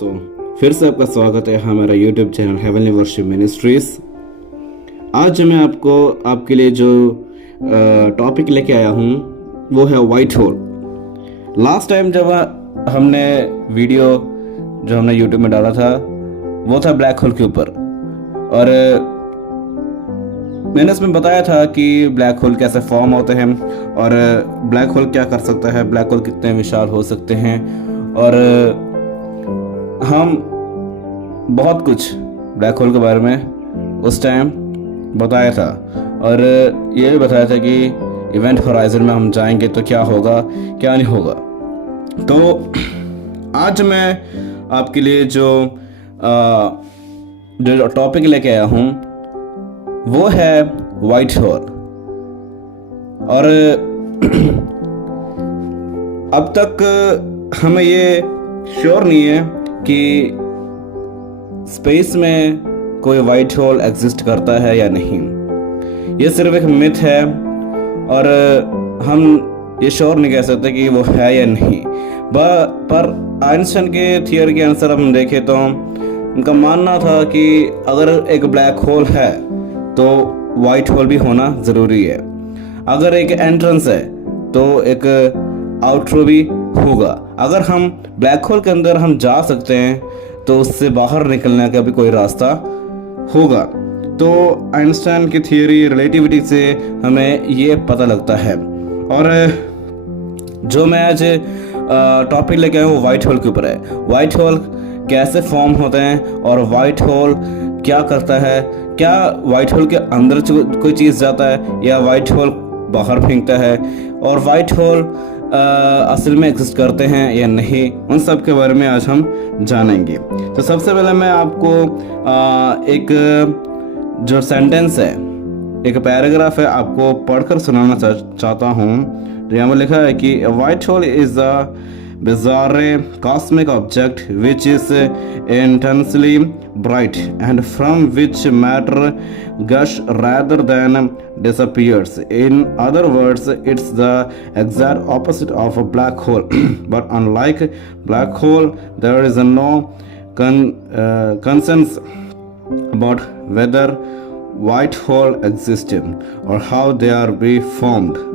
तो फिर से आपका स्वागत है हमारा YouTube channel heavenly worship ministries. आज मैं आपके लिए जो टॉपिक लेके आया हूँ वो है वाइट होल। लास्ट टाइम जब हमने वीडियो जो हमने यूट्यूब में डाला था वो था ब्लैक होल के ऊपर, और मैंने इसमें बताया था कि ब्लैक होल कैसे फॉर्म होते हैं और ब्लैक होल क्या कर सकता है, ब्लैक होल कितने विशाल हो सकते हैं, और हम बहुत कुछ ब्लैक होल के बारे में उस टाइम बताया था, और ये भी बताया था कि इवेंट होराइजन में हम जाएंगे तो क्या होगा क्या नहीं होगा। तो आज मैं आपके लिए जो टॉपिक लेके आया हूँ वो है वाइट होल। और अब तक हमें ये श्योर नहीं है कि स्पेस में कोई वाइट होल एग्जिस्ट करता है या नहीं। ये सिर्फ एक मिथ है और हम ये श्योर नहीं कह सकते कि वो है या नहीं। पर आइंस्टाइन के थियोरी के आंसर हम देखें तो उनका मानना था कि अगर एक ब्लैक होल है तो वाइट होल भी होना ज़रूरी है। अगर एक एंट्रेंस है तो एक आउटरो भी होगा। अगर हम ब्लैक होल के अंदर हम जा सकते हैं तो उससे बाहर निकलने का भी कोई रास्ता होगा। तो आइंस्टाइन की थियोरी रिलेटिविटी से हमें ये पता लगता है। और जो मैं आज टॉपिक लेके आया हूँ वो वाइट होल के ऊपर है। वाइट होल कैसे फॉर्म होते हैं और वाइट होल क्या करता है, क्या वाइट होल के अंदर कोई चीज़ जाता है या वाइट होल बाहर फेंकता है, और वाइट होल असल में एग्जिस्ट करते हैं या नहीं, उन सब के बारे में आज हम जानेंगे। तो सबसे पहले मैं आपको एक जो सेंटेंस है, एक पैराग्राफ है, आपको पढ़कर सुनाना चाहता हूँ। यहाँ पर लिखा है कि white hole is a bizarre cosmic object which is intensely bright and from which matter gush rather than disappears. In other words, it's the exact opposite of a black hole. But unlike black hole, there is no consensus about whether white hole exist or how they are be formed.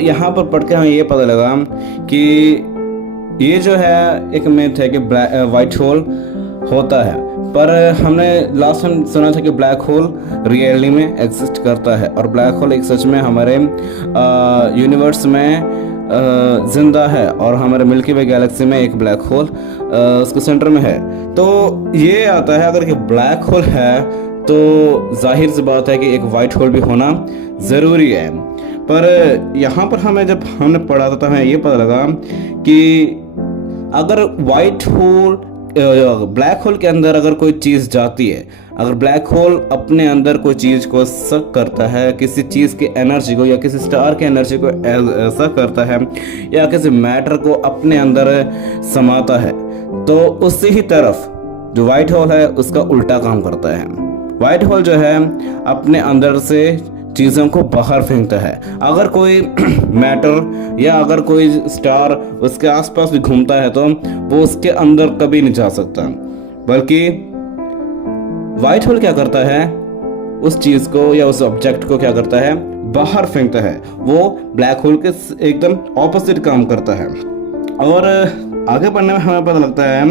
यहाँ पर पढ़ के हमें ये पता लगा कि ये जो है एक मिथ है कि वाइट होल होता है, पर हमने लास्ट टाइम सुना था कि ब्लैक होल रियलिटी में एग्जिस्ट करता है, और ब्लैक होल एक सच में हमारे यूनिवर्स में जिंदा है, और हमारे मिल्की वे गैलेक्सी में एक ब्लैक होल उसके सेंटर में है। तो ये आता है अगर कि ब्लैक होल है तो जाहिर सी बात है कि एक वाइट होल भी होना ज़रूरी है। पर यहाँ पर जब हमने पढ़ा था तो हमें ये पता लगा कि अगर वाइट होल ब्लैक होल के अंदर अगर कोई चीज़ जाती है, अगर ब्लैक होल अपने अंदर कोई चीज़ को सक करता है, किसी चीज़ की एनर्जी को या किसी स्टार की एनर्जी को सक करता है या किसी मैटर को अपने अंदर समाता है, तो उसी ही तरफ जो वाइट होल है उसका उल्टा काम करता है। वाइट होल जो है अपने अंदर से चीज़ों को बाहर फेंकता है। अगर कोई मैटर या अगर कोई स्टार उसके आसपास भी घूमता है तो वो उसके अंदर कभी नहीं जा सकता, बल्कि वाइट होल क्या करता है, उस चीज़ को या उस ऑब्जेक्ट को क्या करता है, बाहर फेंकता है। वो ब्लैक होल के एकदम ऑपोजिट काम करता है। और आगे पढ़ने में हमें पता लगता है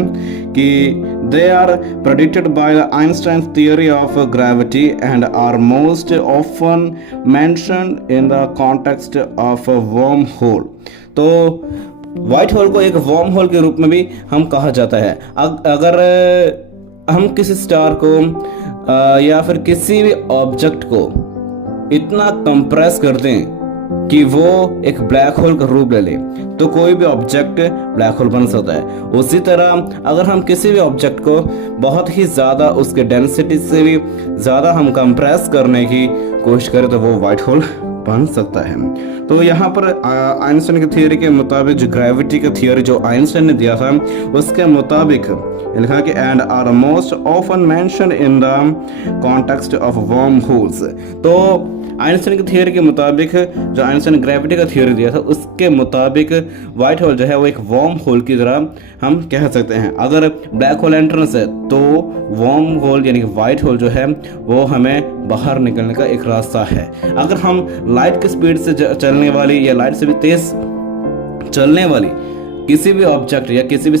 कि they are predicted by the Einstein's theory of gravity and are most often mentioned in the context of a wormhole. तो वाइट होल को एक वर्म होल के रूप में भी हम कहा जाता है। अगर हम किसी स्टार को या फिर किसी भी ऑब्जेक्ट को इतना कंप्रेस कर दें कि वो एक ब्लैक होल का रूप ले ले तो कोई भी ऑब्जेक्ट ब्लैक होल बन सकता है। उसी तरह अगर हम किसी भी ऑब्जेक्ट को बहुत ही ज़्यादा उसके डेंसिटी से भी ज़्यादा हम कंप्रेस करने की कोशिश करें तो वो वाइट होल बन सकता है। तो यहाँ पर आइंस्टाइन की थियोरी के मुताबिक, जो ग्रेविटी का थियोरी जो आइंस्टाइन ने दिया था उसके मुताबिक लिखा कि and are most often mentioned in the context of wormholes. तो आइंस्टाइन की थियोरी के मुताबिक, जो आइंस्टाइन ग्रेविटी का थियोरी दिया था उसके मुताबिक वाइट होल जो है वो एक वार्म होल की तरह हम कह सकते हैं। अगर ब्लैक होल एंट्रेंस है तो वार्म होल यानी कि वाइट होल जो है वो हमें बाहर निकलने का एक रास्ता है। अगर हम लाइट की स्पीड से चलने वाली या लाइट से भी तेज चलने वाली किसी भी ऑब्जेक्ट या किसी भी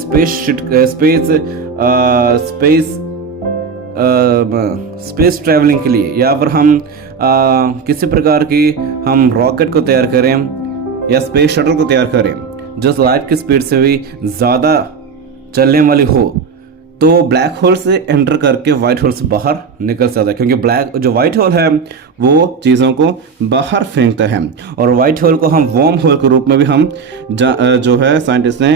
स्पेस ट्रैवलिंग के लिए, या फिर हम किसी प्रकार की हम रॉकेट को तैयार करें या स्पेस शटल को तैयार करें जो लाइट की स्पीड से भी ज़्यादा चलने वाली हो, तो ब्लैक होल से एंटर करके वाइट होल से बाहर निकल सकता है, क्योंकि जो वाइट होल है वो चीज़ों को बाहर फेंकता है। और वाइट होल को हम वार्म होल के रूप में भी हम जो है साइंटिस्ट ने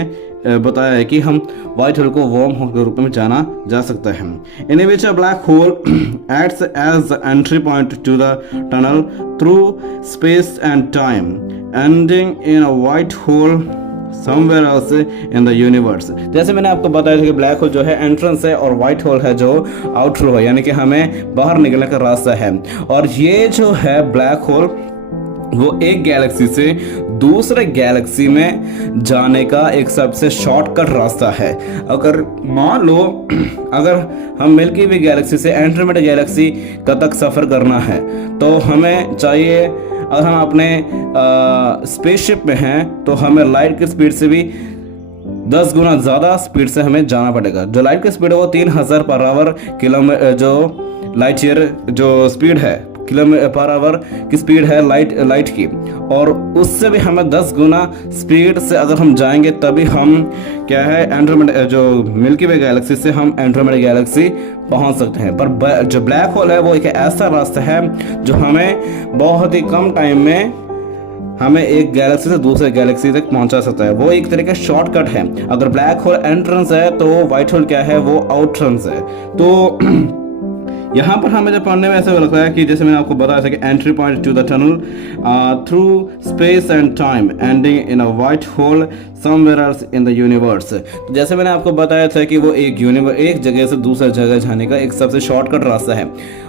बताया है कि हम वाइट होल को वार्म होल के रूप में जाना जा सकता है। In which a black hole acts as the entry point to the tunnel through space and time, ending in a white hole somewhere else in the universe। जैसे मैंने आपको बताया था कि ब्लैक होल जो है एंट्रेंस है और वाइट होल है जो आउटर है, यानी कि हमें बाहर निकलने का रास्ता है। और ये जो है ब्लैक होल वो एक गैलेक्सी से दूसरे गैलेक्सी में जाने का एक सबसे शॉर्टकट रास्ता है। अगर मान लो अगर हम मिल्की वे गैलेक्सी से एंड्रोमेडा गैलेक्सी का तक सफ़र करना है तो हमें चाहिए, अगर हम अपने स्पेसशिप में हैं तो हमें लाइट की स्पीड से भी 10 गुना ज़्यादा स्पीड से हमें जाना पड़ेगा। जो लाइट की स्पीड है वो 3000 पर आवर किलोमीटर, जो लाइट ईयर जो स्पीड है किलोमीटर पर आवर की स्पीड है लाइट की, और उससे भी हमें 10 गुना स्पीड से अगर हम जाएंगे तभी हम क्या है एंड्रोमेडा, जो मिल्की वे गैलेक्सी से हम एंड्रोमेडा गैलेक्सी पहुंच सकते हैं। पर जो ब्लैक होल है वो एक ऐसा रास्ता है जो हमें बहुत ही कम टाइम में हमें एक गैलेक्सी से दूसरे गैलेक्सी तक पहुंचा सकता है। वो एक तरह का शॉर्टकट है। अगर ब्लैक होल एंट्रेंस है तो वाइट होल क्या है, वो आउट्रेंस है। तो यहाँ पर हमें जब पढ़ने में ऐसा लगता है कि जैसे मैंने आपको बताया था कि entry point to the tunnel through space and time, ending in a white hole somewhere else in the universe. तो जैसे मैंने आपको बताया था कि वो एक जगह से दूसरी जगह जाने का एक सबसे शॉर्टकट रास्ता है।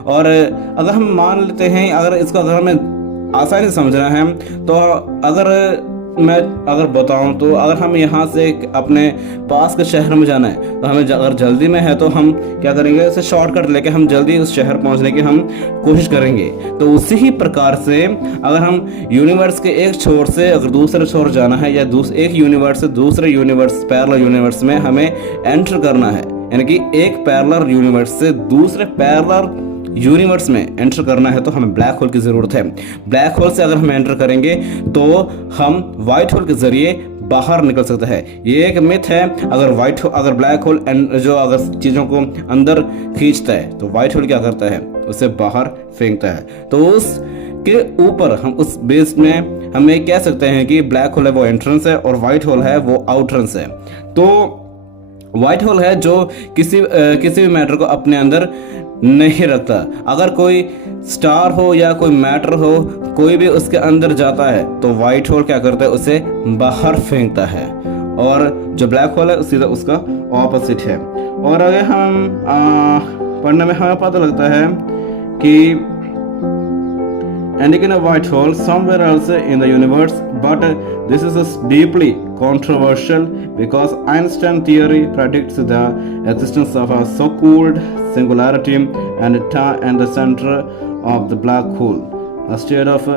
और अगर हम मान लेते हैं, अगर हमें आसानी से समझना है तो अगर बताऊं तो अगर हम यहाँ से अपने पास के शहर में जाना है तो हमें अगर जल्दी में है तो हम क्या करेंगे, उसे शॉर्टकट लेके हम जल्दी उस शहर पहुँचने की हम कोशिश करेंगे। तो उसी ही प्रकार से अगर हम यूनिवर्स के एक छोर से अगर दूसरे छोर जाना है या एक यूनिवर्स से दूसरे यूनिवर्स पैरेलल यूनिवर्स में हमें एंटर करना है, यानी कि एक पैरेलल यूनिवर्स से दूसरे पैरेलल यूनिवर्स में एंटर करना है तो हमें ब्लैक होल की ज़रूरत है। ब्लैक होल से अगर हम एंटर करेंगे तो हम वाइट होल के ज़रिए बाहर निकल सकते हैं। ये एक मिथ है। अगर ब्लैक होल जो अगर चीज़ों को अंदर खींचता है तो वाइट होल क्या करता है, उसे बाहर फेंकता है। तो उसके ऊपर हम उस बेस में हम ये कह सकते हैं कि ब्लैक होल है वो एंट्रेंस है और वाइट होल है वो आउट्रेंस है। तो वाइट होल है जो किसी भी मैटर को अपने अंदर नहीं रखता। अगर कोई स्टार हो या कोई मैटर हो, कोई भी उसके अंदर जाता है तो वाइट होल क्या करता है, उसे बाहर फेंकता है। और जो ब्लैक होल है सीधा उसका ऑपोजिट है। और अगर हम पढ़ने में हमें पता लगता है कि ending in a white hole somewhere else in the universe, but this is deeply controversial because Einstein theory predicts the existence of a so-called singularity and the center of the black hole, a state of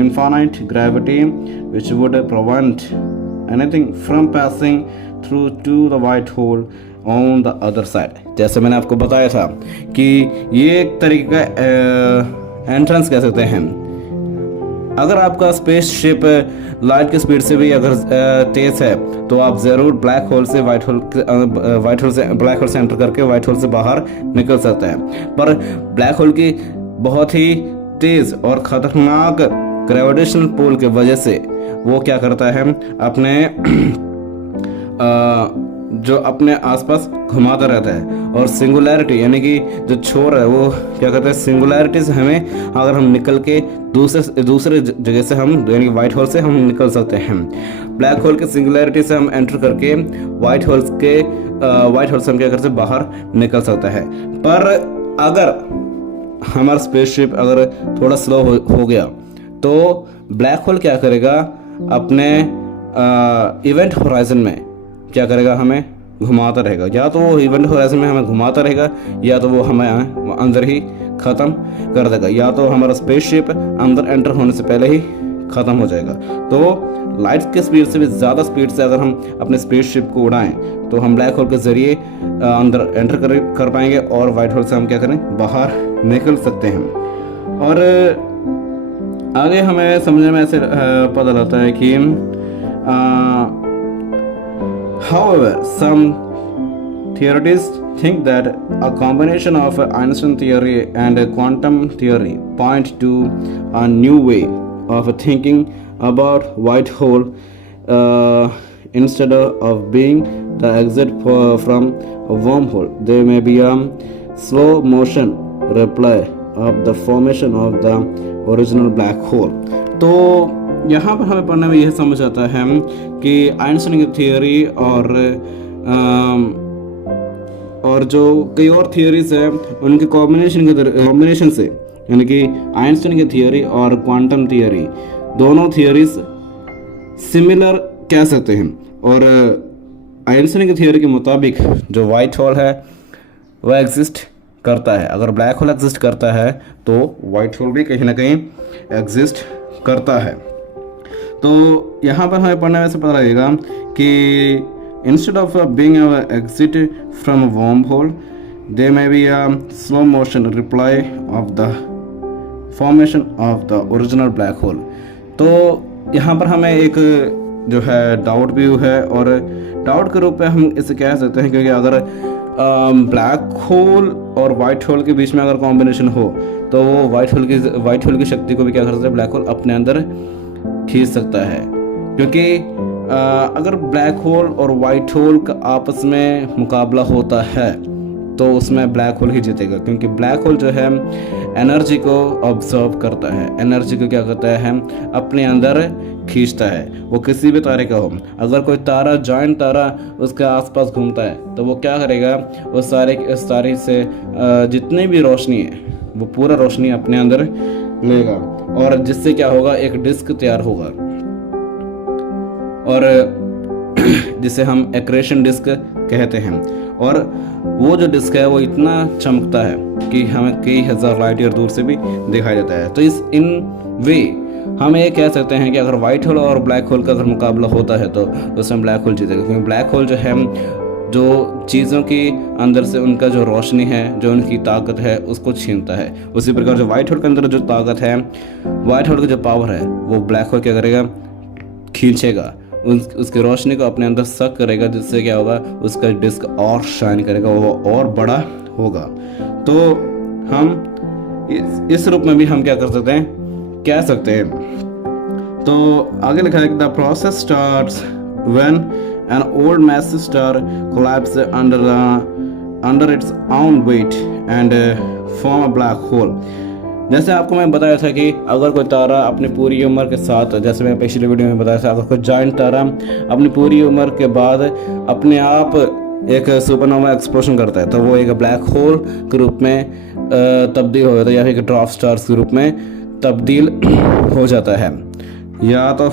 infinite gravity which would prevent anything from passing through to the white hole on the other side। जैसे मैंने आपको बताया था कि ये एक तरीके का एंट्रेंस कह सकते हैं। अगर आपका स्पेस शिप लाइट की स्पीड से भी अगर तेज है तो आप ज़रूर ब्लैक होल से ब्लैक होल से एंटर करके वाइट होल से बाहर निकल सकते हैं। पर ब्लैक होल की बहुत ही तेज़ और ख़तरनाक ग्रेविटेशनल पुल की वजह से वो क्या करता है, जो अपने आसपास घुमाता रहता है। और सिंगुलैरिटी यानी कि जो छोर है वो क्या करता है, सिंगुलैरिटी से हमें अगर हम निकल के दूसरे जगह से हम यानी कि वाइट होल से हम निकल सकते हैं। ब्लैक होल के सिंगुलैरिटी से हम एंटर करके वाइट होल से हम क्या करते हैं, बाहर निकल सकता है। पर हमारा स्पेसशिप अगर थोड़ा स्लो हो गया तो ब्लैक होल क्या करेगा, अपने इवेंट होराइजन में क्या करेगा, हमें घुमाता रहेगा। या तो वो इवेंट होराइजन में हमें घुमाता रहेगा, या तो वो हमें अंदर ही ख़त्म कर देगा, या तो हमारा स्पेसशिप अंदर एंटर होने से पहले ही ख़त्म हो जाएगा। तो लाइट के स्पीड से भी ज़्यादा स्पीड से अगर हम अपने स्पेसशिप को उड़ाएं तो हम ब्लैक होल के ज़रिए अंदर एंटर कर पाएंगे और वाइट होल से हम क्या करें, बाहर निकल सकते हैं। और आगे हमें समझने में ऐसे पता लगता है कि however some theorists think that a combination of Einstein theory and quantum theory point to a new way of thinking about white hole, instead of being the exit from a wormhole. There may be a slow motion reply of the formation of the original black hole. तो यहाँ पर हमें पढ़ने में यह समझ आता है कि आइंस्टाइन की थियोरी और जो कई और थियोरीज है उनके कॉम्बिनेशन से, यानी कि आइंस्टाइन की थियोरी और क्वांटम थियोरी दोनों थियोरीज सिमिलर कह सकते हैं। और आइंस्टाइन की थियोरी के मुताबिक जो वाइट होल है वह एग्जिस्ट करता है। अगर ब्लैक होल एग्जिस्ट करता है तो वाइट होल भी कहीं ना कहीं एग्जिस्ट करता है। तो यहाँ पर हमें पढ़ने में से पता लगेगा कि instead of being exit from wormhole there may be a slow motion replay of the formation of the original black hole. तो यहाँ पर हमें एक जो है डाउट भी है, और डाउट के रूप में हम इसे कह सकते हैं क्योंकि अगर ब्लैक होल और वाइट होल के बीच में अगर कॉम्बिनेशन हो तो वो वाइट होल की शक्ति को भी क्या कर सकता है, ब्लैक होल अपने अंदर खींच सकता है। क्योंकि अगर ब्लैक होल और वाइट होल का आपस में मुकाबला होता है तो उसमें ब्लैक होल ही जीतेगा, क्योंकि ब्लैक होल जो है एनर्जी को ऑब्जर्व करता है, एनर्जी को क्या करता है, अपने अंदर खींचता है। वो किसी भी तारे का हो, अगर कोई तारा जॉइंट तारा उसके आसपास घूमता है तो वो क्या करेगा, उस तारे से जितनी भी रोशनी है वो पूरा रोशनी अपने अंदर लेगा, और जिससे क्या होगा, एक डिस्क तैयार होगा, और जिसे हम एक्रेशन डिस्क कहते हैं। और वो जो डिस्क है वो इतना चमकता है कि हमें कई हजार लाइट ईयर दूर से भी दिखाई देता है। तो इन वे हम ये कह सकते हैं कि अगर वाइट होल और ब्लैक होल का अगर मुकाबला होता है तो उसमें ब्लैक होल जीतेगा, क्योंकि ब्लैक होल जो है जो चीज़ों की अंदर से उनका जो रोशनी है, जो उनकी ताकत है, उसको छीनता है। उसी प्रकार जो वाइट होल के अंदर जो ताकत है, वाइट होल की जो पावर है, वो ब्लैक होल क्या करेगा, खींचेगा, उसकी रोशनी को अपने अंदर सक करेगा, जिससे क्या होगा, उसका डिस्क और शाइन करेगा, वो और बड़ा होगा। तो हम इस रूप में भी हम क्या कर सकते हैं, कह सकते हैं। तो आगे लिखा है कि the process starts when an old massive star collapses under its own weight and form a black hole. जैसे आपको मैं बताया था कि अगर कोई तारा अपनी पूरी उम्र के साथ, जैसे मैं पिछले वीडियो में बताया था, अगर कोई जायंट तारा अपनी पूरी उम्र के बाद अपने आप एक सुपरनोवा एक्सप्लोजन करता है तो वो एक ब्लैक होल के रूप में तब्दील हो जाता है, या फिर एक ड्वार्फ स्टार्स के रूप में तब्दील हो जाता है, या तो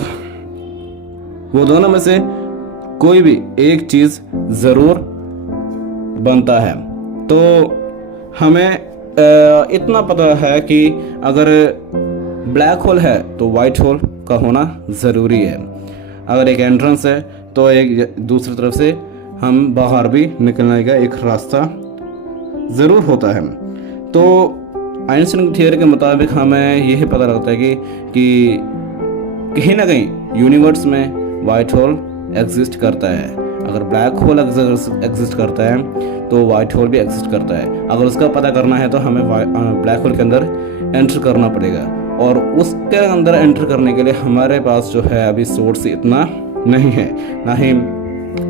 वो दोनों में से कोई भी एक चीज़ ज़रूर बनता है। तो हमें इतना पता है कि अगर ब्लैक होल है तो वाइट होल का होना ज़रूरी है। अगर एक एंट्रेंस है तो एक दूसरी तरफ से हम बाहर भी निकलने का एक रास्ता ज़रूर होता है। तो आइंस्टाइन की थियरी के मुताबिक हमें यही पता लगता है कि कहीं ना कहीं यूनिवर्स में वाइट होल एग्जिस्ट करता है। अगर ब्लैक होल एग्जिस्ट करता है तो वाइट होल भी एग्जिस्ट करता है। अगर उसका पता करना है तो हमें ब्लैक होल के अंदर एंटर करना पड़ेगा, और उसके अंदर एंटर करने के लिए हमारे पास जो है अभी सोर्स इतना नहीं है, ना ही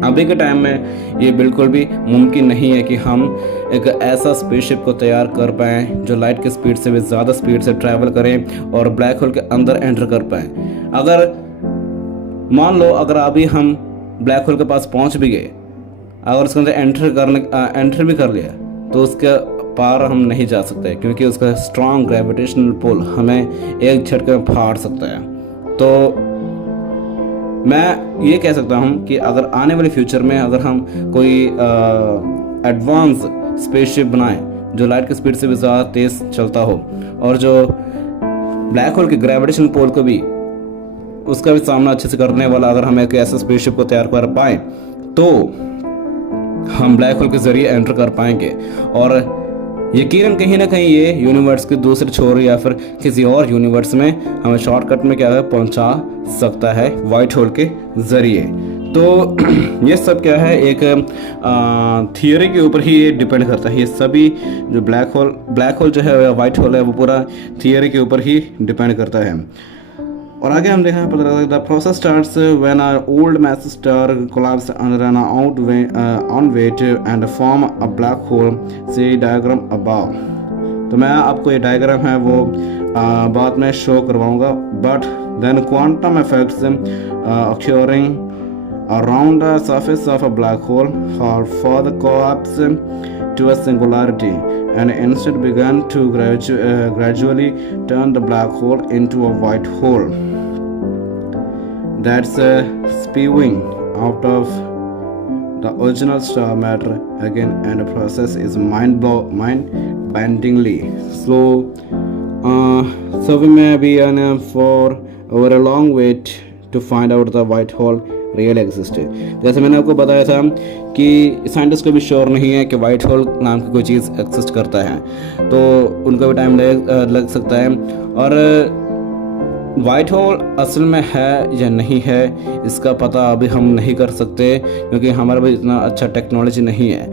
अभी के टाइम में ये बिल्कुल भी मुमकिन नहीं है कि हम एक ऐसा स्पेसशिप को तैयार कर पाएँ जो लाइट की स्पीड से भी ज़्यादा स्पीड से ट्रैवल करें और ब्लैक होल के अंदर एंटर कर पाएँ। अगर मान लो अगर अभी हम ब्लैक होल के पास पहुंच भी गए, अगर उसके अंदर एंटर भी कर लिया तो उसका पार हम नहीं जा सकते, क्योंकि उसका स्ट्रॉन्ग ग्रेविटेशनल पुल हमें एक झटके में फाड़ सकता है। तो मैं ये कह सकता हूँ कि अगर आने वाले फ्यूचर में अगर हम कोई एडवांस स्पेसशिप बनाएं जो लाइट की स्पीड से भी ज़्यादा तेज़ चलता हो, और जो ब्लैक होल के ग्रेविटेशनल पुल को भी उसका भी सामना अच्छे से करने वाला अगर हम एक ऐसे स्पेसशिप को तैयार कर पाए, तो हम ब्लैक होल के ज़रिए एंटर कर पाएंगे। और यकीनन कहीं ना कहीं ये यूनिवर्स के दूसरे छोर या फिर किसी और यूनिवर्स में हमें शॉर्टकट में क्या है पहुंचा सकता है वाइट होल के ज़रिए। तो ये सब क्या है एक थियोरी के ऊपर ही ये डिपेंड करता है। ये सभी जो ब्लैक होल जो है वाइट होल है वो पूरा थियोरी के ऊपर ही डिपेंड करता है। और आगे हम देखें पता लगता है the process starts when are old massive star collapse under an own weight and form a black hole, see diagram above. तो मैं आपको ये डायग्राम है वो बाद में शो करवाऊंगा। But then quantum effects occurring around the surface of a black hole or further collapse to a singularity, and instead began to gradually turn the black hole into a white hole that's spewing out of the original star matter again, and the process is mind-bendingly slow. So we may be in for over a long wait to find out the white hole real exist है। जैसे मैंने आपको बताया था कि scientist को भी sure नहीं है कि वाइट होल नाम की कोई चीज़ एग्जिस्ट करता है, तो उनका भी टाइम लग सकता है। और वाइट होल असल में है या नहीं है इसका पता अभी हम नहीं कर सकते, क्योंकि हमारे पास इतना अच्छा टेक्नोलॉजी नहीं है।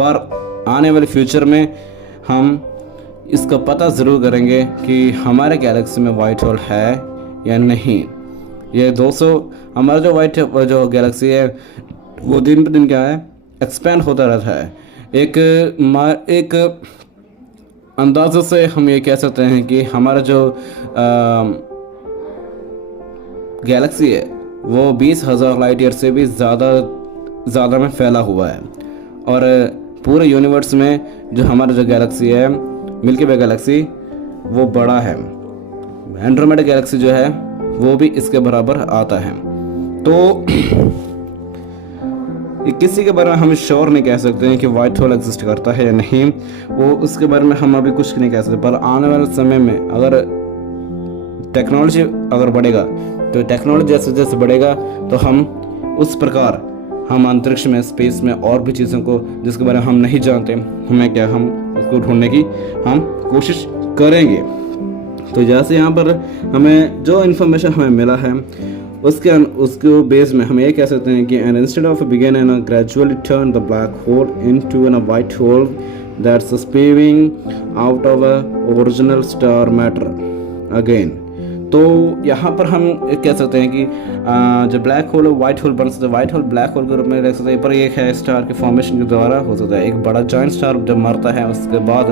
पर आने वाले फ्यूचर में हम इसका पता ज़रूर करेंगे कि हमारे गैलेक्सी में वाइट होल है या नहीं। ये 200 हमारा जो गैलेक्सी है वो दिन पर दिन क्या है एक्सपेंड होता रहता है। एक अंदाज़े से हम ये कह सकते हैं कि हमारा जो गैलेक्सी है वो 20,000 लाइट ईयर से भी ज़्यादा में फैला हुआ है। और पूरे यूनिवर्स में जो हमारा जो गैलेक्सी है मिल्की वे गैलेक्सी वो बड़ा है। एंड्रोमेडा गैलेक्सी जो है वो भी इसके बराबर आता है। तो किसी के बारे में हम श्योर नहीं कह सकते हैं कि वाइट होल एग्जिस्ट करता है या नहीं, वो उसके बारे में हम अभी कुछ नहीं कह सकते। पर आने वाले समय में अगर टेक्नोलॉजी अगर बढ़ेगा, तो टेक्नोलॉजी जैसे जैसे बढ़ेगा तो हम उस प्रकार हम अंतरिक्ष में स्पेस में और भी चीज़ों को जिसके बारे में हम नहीं जानते हम उसको ढूंढने की हम कोशिश करेंगे। तो जैसे यहाँ पर हमें जो इन्फॉर्मेशन हमें मिला है उसके बेस में हम ये कह सकते हैं कि and instead of begin and gradually turn the black hole into an white hole that's spewing out of a original star matter again. तो यहाँ पर हम कह सकते हैं कि जो ब्लैक होल वाइट होल बन सकता है, वाइट होल ब्लैक होल के रूप में रह सकता है। पर एक है स्टार के फॉर्मेशन के द्वारा हो सकता है। एक बड़ा जॉइंट स्टार जब मरता है उसके बाद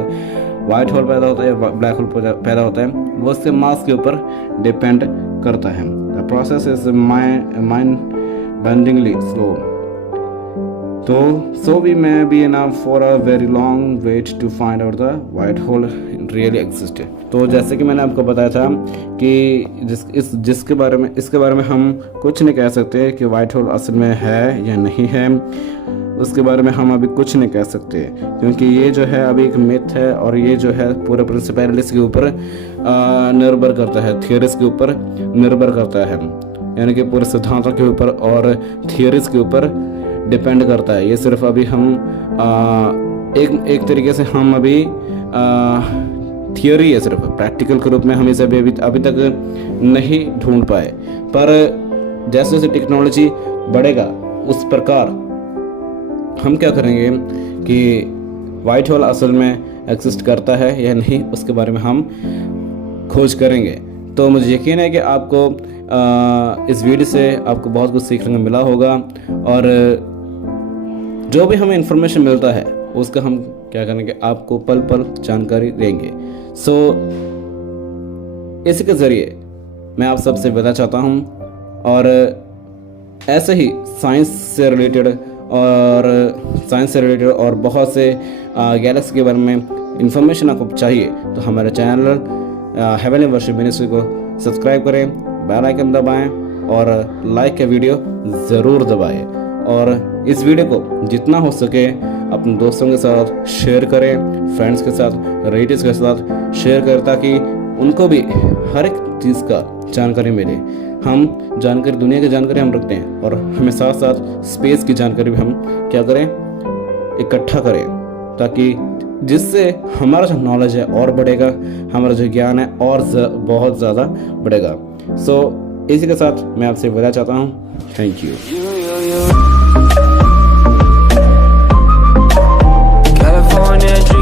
वाइट होल पैदा होता है, ब्लैक होल पैदा होता है, वो उसके मास के ऊपर डिपेंड करता है। The process is mind bendingly slow. तो so we may be in for a very long wait to find out the white hole really exist. तो जैसे कि मैंने आपको बताया था कि इसके बारे में हम कुछ नहीं कह सकते कि वाइट होल असल में है या नहीं है। उसके बारे में हम अभी कुछ नहीं कह सकते, क्योंकि ये जो है अभी एक मिथ है और ये जो है पूरे प्रिंसिपलिटीज के ऊपर निर्भर करता है, थियरीज के ऊपर निर्भर करता है, यानी कि पूरे सिद्धांतों के ऊपर और थियरीज के ऊपर डिपेंड करता है। ये सिर्फ अभी हम एक तरीके से हम अभी थियोरी है, सिर्फ प्रैक्टिकल के रूप में हम इसे अभी तक नहीं ढूंढ पाए। पर जैसे जैसे टेक्नोलॉजी बढ़ेगा उस प्रकार हम क्या करेंगे कि वाइट होल असल में एग्जिस्ट करता है या नहीं उसके बारे में हम खोज करेंगे। तो मुझे यकीन है कि आपको इस वीडियो से आपको बहुत कुछ सीखने को मिला होगा, और जो भी हमें इन्फॉर्मेशन मिलता है उसका हम क्या करेंगे आपको पल पल जानकारी देंगे। सो इसी के ज़रिए मैं आप सबसे विदा चाहता हूँ, और ऐसे ही साइंस से रिलेटेड और साइंस से रिलेटेड और बहुत से गैलेक्सी के बारे में इंफॉर्मेशन आपको चाहिए तो हमारे चैनल हेवनली वर्शिप मिनिस्ट्री को सब्सक्राइब करें, बेल आइकन दबाएं और लाइक का वीडियो ज़रूर दबाएं और इस वीडियो को जितना हो सके अपने दोस्तों के साथ शेयर करें, फ्रेंड्स के साथ, रिलेटिव्स के साथ शेयर करें ताकि उनको भी हर एक चीज़ का जानकारी मिले। हम जानकारी, दुनिया की जानकारी हम रखते हैं और हमें साथ साथ स्पेस की जानकारी भी हम क्या करें, इकट्ठा करें ताकि जिससे हमारा जो नॉलेज है और बढ़ेगा, हमारा जो ज्ञान है और बहुत ज़्यादा बढ़ेगा। सो इसी के साथ मैं आपसे विदा चाहता हूँ। Thank you. California dream.